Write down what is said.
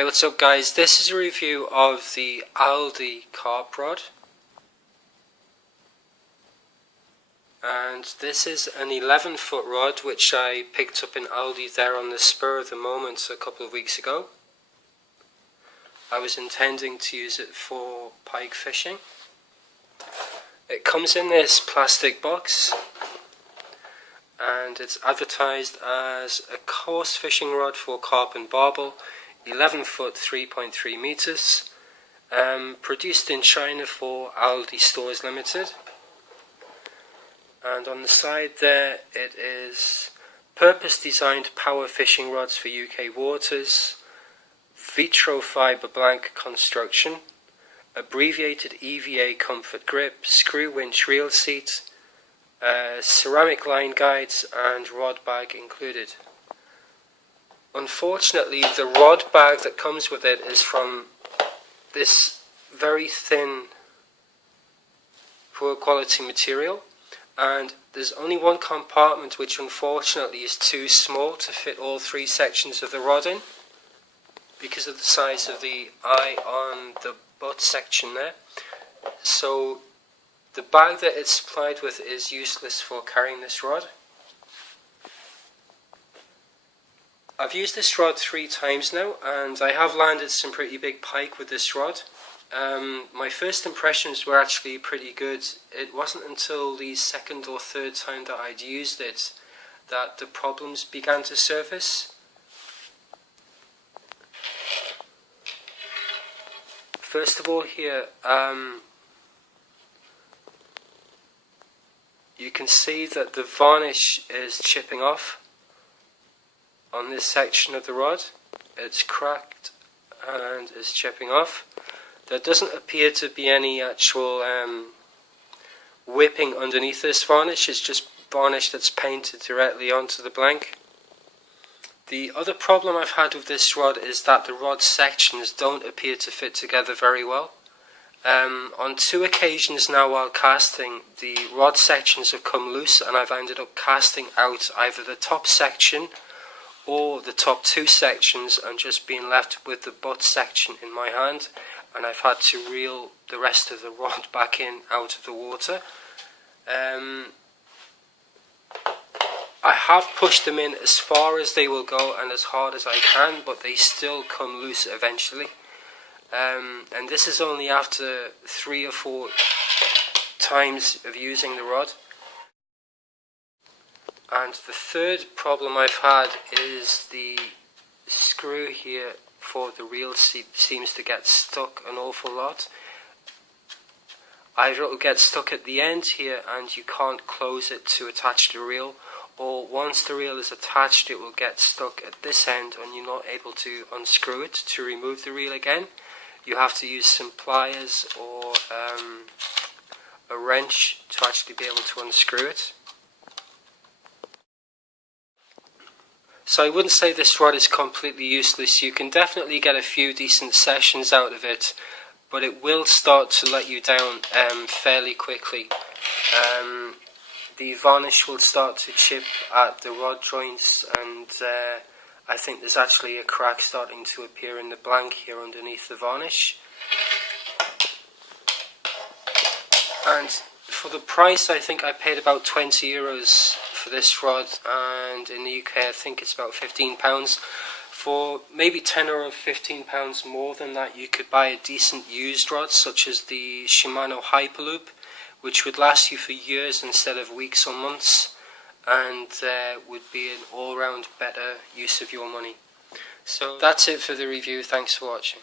Hey, what's up guys? This is a review of the Aldi Carp Rod. And this is an 11-foot rod which I picked up in Aldi there on the spur of the moment a couple of weeks ago. I was intending to use it for pike fishing. It comes in this plastic box and it's advertised as a coarse fishing rod for carp and barbel, 11 foot 3.3 meters, produced in China for Aldi Stores Limited. And on the side there it is purpose designed power fishing rods for UK waters, vitro fibre blank construction, abbreviated EVA comfort grip, screw winch reel seat, ceramic line guides and rod bag included. Unfortunately, the rod bag that comes with it is from this very thin, poor quality material, and there's only one compartment which unfortunately is too small to fit all three sections of the rod in because of the size of the eye on the butt section there. So the bag that it's supplied with is useless for carrying this rod. I've used this rod 3 times now and I have landed some pretty big pike with this rod. My first impressions were actually pretty good. It wasn't until the second or third time that I'd used it that the problems began to surface. First of all here, you can see that the varnish is chipping off on this section of the rod. It's cracked and is chipping off. There doesn't appear to be any actual whipping underneath this varnish. It's just varnish that's painted directly onto the blank. The other problem I've had with this rod is that the rod sections don't appear to fit together very well. On 2 occasions now while casting, the rod sections have come loose and I've ended up casting out either the top section or the top 2 sections and just being left with the butt section in my hand, and I've had to reel the rest of the rod back in out of the water. I have pushed them in as far as they will go and as hard as I can, but they still come loose eventually. And this is only after 3 or 4 times of using the rod. And the third problem I've had is the screw here for the reel seems to get stuck an awful lot. Either it will get stuck at the end here and you can't close it to attach the reel, or once the reel is attached it will get stuck at this end and you're not able to unscrew it to remove the reel again. You have to use some pliers or a wrench to actually be able to unscrew it. So I wouldn't say this rod is completely useless. You can definitely get a few decent sessions out of it, but it will start to let you down fairly quickly. The varnish will start to chip at the rod joints, and I think there's actually a crack starting to appear in the blank here underneath the varnish. And for the price, I think I paid about €20 for this rod, and in the UK I think it's about £15. For maybe £10 or £15 more than that, you could buy a decent used rod such as the Shimano Hyperloop, which would last you for years instead of weeks or months, and would be an all-round better use of your money. So that's it for the review. Thanks for watching.